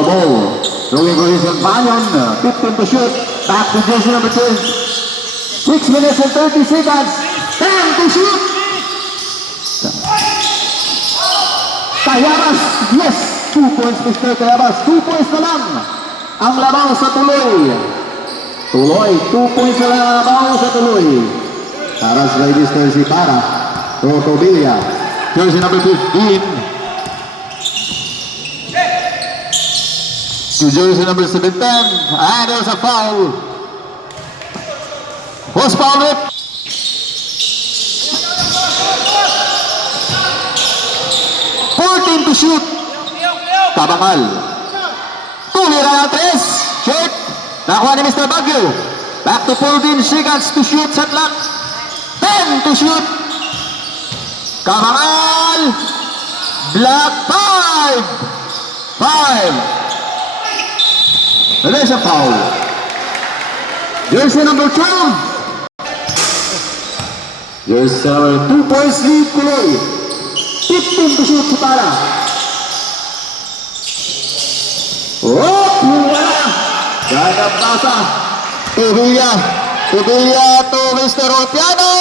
the ball. Throwing for his companion. 15 to shoot. Back to jersey number 10. 6 minutes and 30 seconds. 10 to shoot. Tayabas. Yes. 2 points, Mr. Tayabas. 2 points na lang. Ang labaw sa tuloy. Tuloy. 2 points na lang ang labaw sa tuloy. Taras by Mr. Sipara. Rotobilla. Jersey number 15. To jersey number 17. And there's a foul. Who's fouled it? To shoot. Kabangal. Tumira ng 3. Short. Nakuha ni Mr. Baguio. Back to 14 seconds to shoot sa clock. 10 to shoot. Kabangal. Block 5. 5. There's a foul. Jersey number 12. Jersey number 2 points lead Kuloy. 15 to shoot si Para. Wala. Gagap nasa. Tubilla to Mr. Opiano.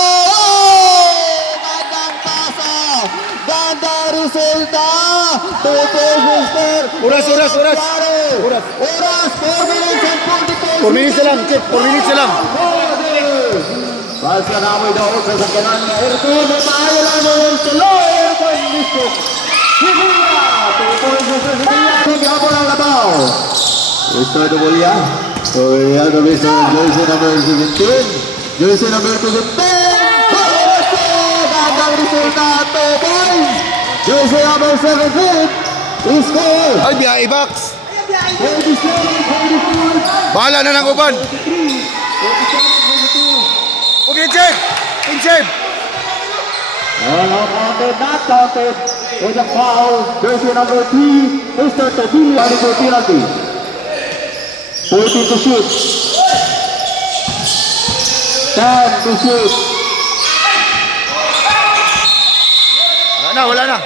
Gandang pasa. Gandang resulta. Tutos Mr. Oras. 4 minutes and 42. 4 minutes lang, Chip. 4 minutes lang. Basta namoy daw sa sakyanan ng Aircon. Maayo lang mo yung tuloy. Aircon mismo. Sevilla. 2 points sa Sevilla. Naghabol ang labaw. Mr. Dubulia. So, yan na Mr. Jersey number 17. Jersey number 17. Gandang resulta. 2 points. Jersey number 17. Score. Ay, biyahe box. 47-44. Bahala na ng uban. Okay, Chip. Chip. Not counted. There's a foul. Jersey number 3. Mr. Tobilla. For penalty. 14 to shoot. 10 to shoot. Wala na.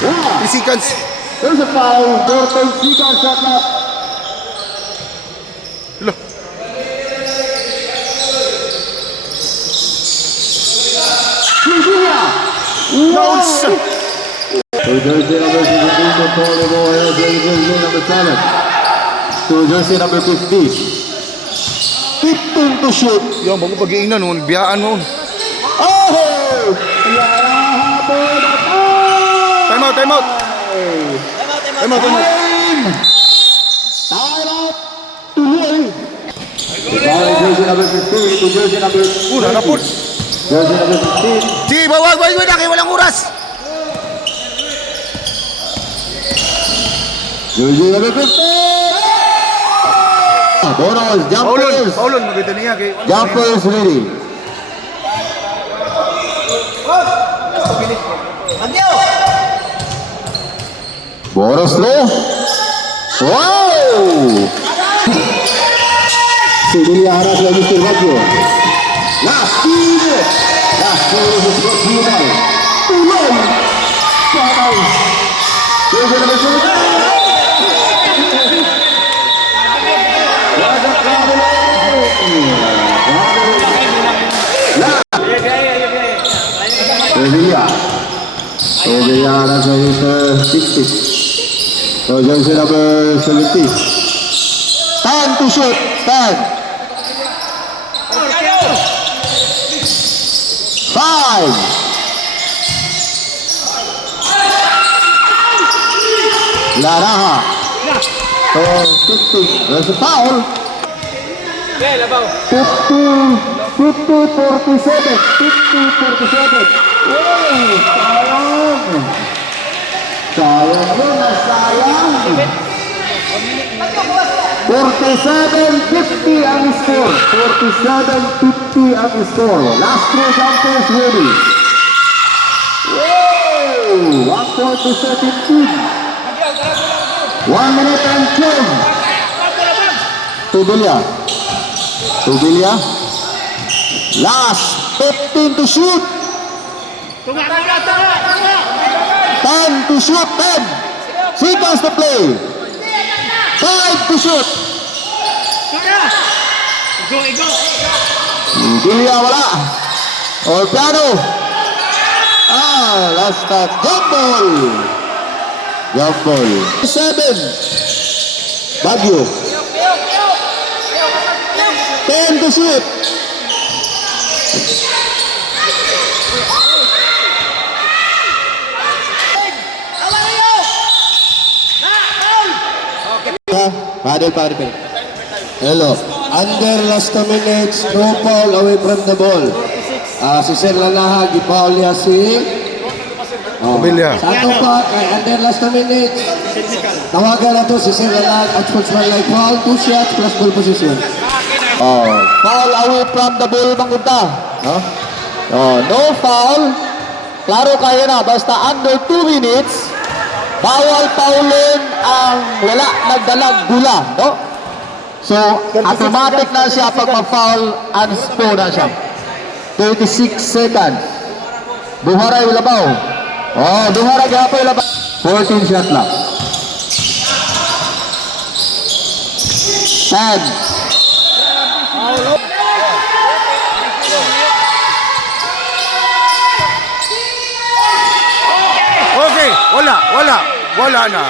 3 seconds. There's a foul. 14 seconds shot clock. Hello. Sevilla. No, So jersey number 17 control the ball. Jersey number 7. To jersey number 50. 15 to shoot. Yung bago pag-iingnan nun, biyaan mo. Oh! Time out. Time out. Tuloy. Jersey number 15 to jersey number 20. Nanapot. Jersey number 15. Di, wag, walang oras. Jersey number 15. Bonus, jumpers. Paulon, maganda niya. Jumpers ready. Bonus throw. Wow! Sevilla harap lagi Mr. Baggio. Last 2 minutes. Last 2 minutes is brought to you by Tuloy. Sabay. Jersey number 17. Sevilla nasa Mr. 60. So jersey number 70. 10 to shoot. 10. 5. Laraha. So 50. There's a foul. 50-47. 50-47. Sayang yun, sayang. 47-50 ang score. 47-50 ang score. Last 3 jumpers ready. Whoa! 1 point to 17. 1 minute and 10. Tubilla. Last 15 to shoot. 10 to shoot. 10 seconds to play. to shoot. Igo. Julia wala. Or piano. Last touch. Jump ball. Jump ball. 7. Baguio. 10 to shoot. Padel. Hello. Under last 2 minutes, no foul away from the ball. Si Sir Lanaha, gipaul niya si... Mobilya. Sa ato pa, kay under last 2 minutes, tawagan na to si Sir Lanaha at sportsmanlike foul, 2 shots plus ball position. Foul away from the ball, Mangunta. No foul. Klaro kayo na, basta under 2 minutes, bawal paulin ang wala nagdalag gula, no? So, automatic na siya pag ma-foul, unspo na siya. 36 seconds. Duharay labaw. Duharay gapoy labaw. 14 shot lang. 10. Okay, wala na.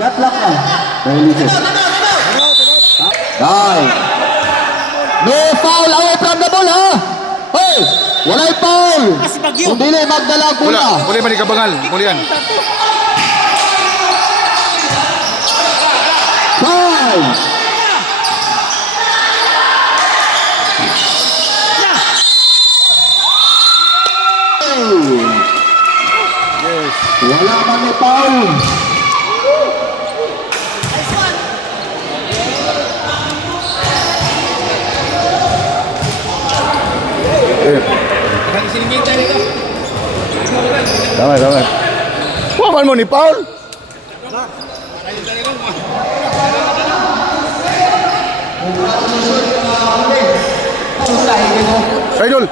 Shot lock na. Violated. Right. No foul away from the ball, ha? Hey! Walay foul! Kung dili magdala Wala, gula. muli man ikabangal. Muli yan. Foul! Wala man may foul. Damay. Waman mo ni Paul. Idol.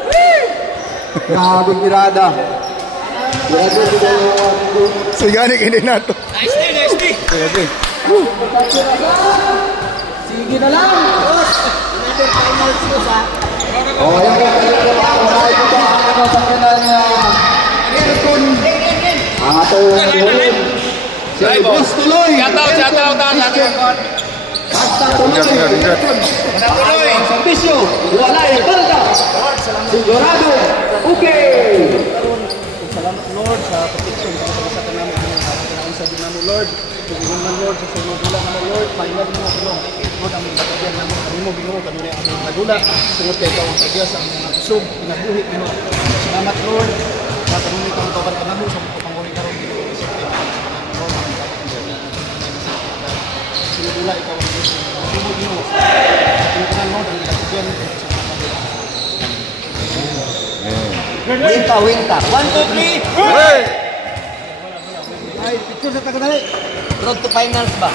Grabe tirada. Sigani kini nato. Nice day. Okay. Sige na lang. Servisyo, wala yung balda. Sigurado, okay. Salamat Lord sa protection sa kasagasatan namin ang sa Dinamo Lord. Tugulong ng Lord sa sinugula ng Lord. Pahingan mo ako Lord. Lord, ang magkakagyan namin kami mo Ginoo kami rin ang nagula. Tungod kay ikaw ang sagya sa mga kusog, pinabuhi Ginoo. Salamat Lord. Sa kanunay kang tawag ka namo sa mga pangulit karon Ginoo. Lord, ang sinugula ikaw ang Diyos. Kami mo Ginoo. Tungkol Lord ang nagkakagyan Winta. 1, 2, 3. Hey! ay picture sa tagadali. Road to finals ba?